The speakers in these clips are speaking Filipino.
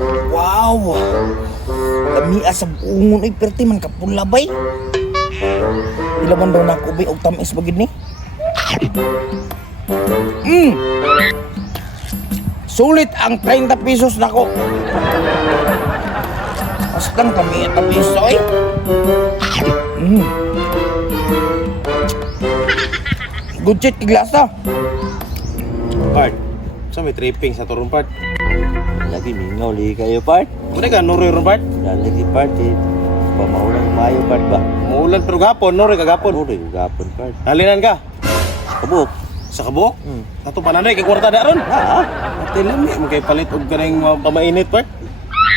Wow! Lami asab ungon ay perti man kapula bay. Ilaban daw na ako bay og tamis bagid ni. Sulit ang 30 pesos nako. Astang kami at piso eh. Good shit iglasa. Part, sa may tripping sa turong part. Lagi mingaw lagi kayo part. Muna ka, nuroy ron part. Lagi part eh. Pamaulan mayo part ba? Muulan pero gapon, nuroy kagapon. Nuroy gapon part. Halinan ka. Kabuk. Sa kabuk? Ato pananoy, kay kwarta da ron. Ah, Ate lami, mo kay palit og kanang pamainit part.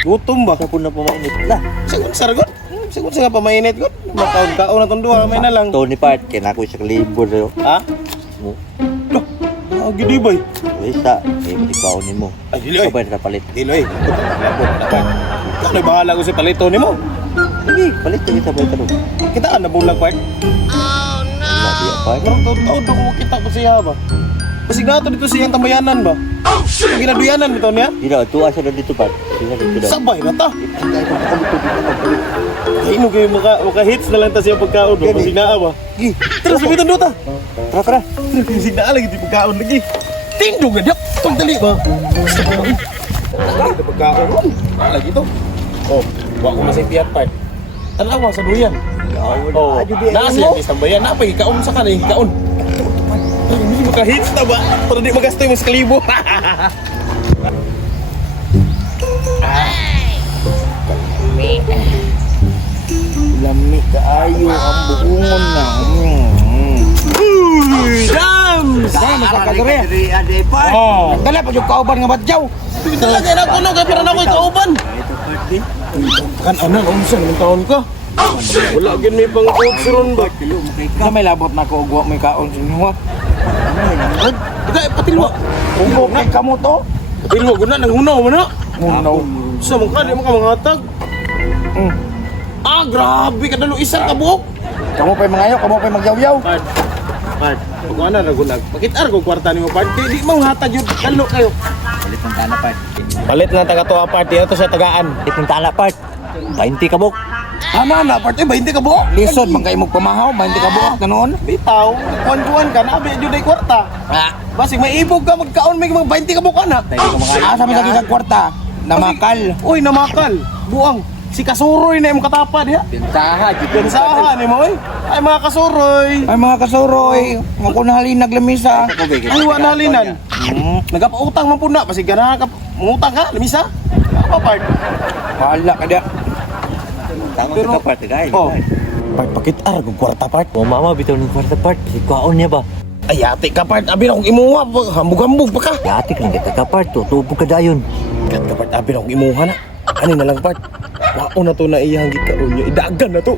Gutom ba? sa po na pumainit la. Sigun saragot. Sigun sa nga pamainit god. Makaon-kaon na tong duha, may na lang. Tony part kaya na ako sa kalibor yo. Ha? Mo. Loh, gidi boy. Isa, eh malibaon nimo. Ay, dili oy. Sabay na palit. Diloy. Ikaw na bahala ko sa palito nimo. Sige, palit lagi sabay ka doon. Kita na bulag part. Wala diya part. Pero taon ko kita ko siya ba? Kasi gato dito siyang tambayanan ba? Ang ginaduyanan dito niya? Di daw, tuwa siya doon dito part. Siya dito daw. Sabay na ta. Ay, kung kabuk dito. Ay, no kayo maka-hits na lang ta siya pagkaon ba? Kasi naa ba? Gi, Tara, sabitan doon ta. tara tara. Kasi naa lagi di pagkaon lagi. Tindog na diyak. Itong dali ba? Ito pagkaon. Lagi to. Oh, wako masipiyat part. Tanawa sa duyan. Oh, nasa yung istambayan. Napay, hikaon sa kanay, hikaon. Ay, hindi maka-hits na ba? Para di magastoy mo sa kalibo. Lami kaayo ang buhungon na. Uy, dams! Sama sa kadre. Ade part. Oh, Dala pa yung kauban nga batyaw. talaga na ko no, kaya para na ko ikauban. Ito part din. Kan anak, kung saan ng taon ka? Wala gin may pang coach ron ba? Kilo mo kay Na may labot na ko ugwa may kaon sa inyo. Ika, patilwa. Ugwa kay kamo to. Patilwa, guna, nanghunaw mo na. Munaw. Sa mukha, di mo ka mangatag. Ah, grabe ka dalo, isang kabuok. Kamo pa'y mangayo, kamo pa'y magyaw-yaw. Pard, pag ano na gulag, pakitar ko kwarta ni mo, Pard. Di mo hatag yung dalo kayo. Palit ng tana part. Palit na taga to apart, yan to sa tagaan. Palit ng tana part. 20 kabuk. Tama na, Pard, 20 kabuok. Lisod, man kayo magpamahaw, 20 ka buok na noon. Bitaw, kuwan-kuwan ka, nabi, yun ay kwarta. Basig, may ibog ka, magkaon, may mga 20 kabuok ka na. Tayo ko mga Asa may sa kwarta, namakal. Uy, namakal. Buang. Si Kasuroy na yung katapad, ha? pintaha. Pensahan ni mo, eh. Ay, mga Kasuroy. Ay mga kasuroy, mga kunahalin naglamisa. Ay, wala halinan. Nagapautang man po na. Kasi gana ka, mangutang ka, lamisa. Apa, Pard? Hala ka dia. Tangon Pero- sa part guys. Oh. Pard, pakitar, kung kwarta, Pard. Oh mama bitaw ng kwarta part. Si kaon niya ba? Ay, ate ka, Pard. Abi na kong imuha. Hambog-hambog pa ka. Yati kang kita ka part. Tutubo ka dayon. Kat ka, Pard. Abi na kong imuha na. Ano na lang, Pard? Wao na to na iyang gikaon niya. Idagan na to.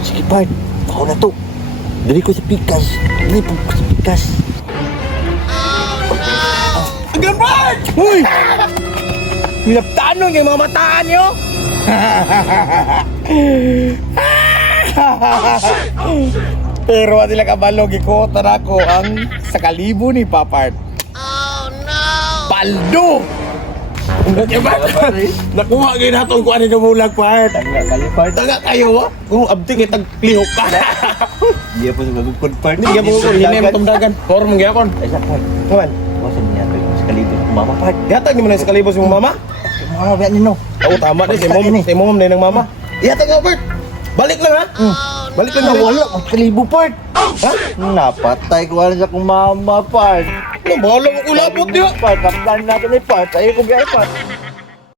Sige part. Ako na to. Dali ko sa pikas. Dali po ko sa pikas. Agan, Pard! Uy! Minaptanon yung mga mataan niyo. Pero wala sila kabalo, gikutan ako ang sa kalibo ni Papart. Oh no! Paldo! Nakuha kayo na itong kuha ni Namulag, Part. Tanga kayo part. Taga kayo, wa? Kung abdi kayo taglihok ka. Hindi po sa magugkod part. Hindi ka mo ko, hindi mo tumdagan. Por mong gyapon. Ay sa part. Kaman, Wasan niya to yung sa kalibot ng mama part. yatag ni mo na sa kalibo si mong mama? Mga biyan nino. Oo, tama din. Si mom na yung mama. Yatag nga, Bert. Balik lang, ha? Balik lang. Wala ko kalibo part. Ha? Napatay ko wala sa kong mama part. Ano, bahala mo kulapot niya. Part, kaplan natin ni part. Ayaw ko biyan part.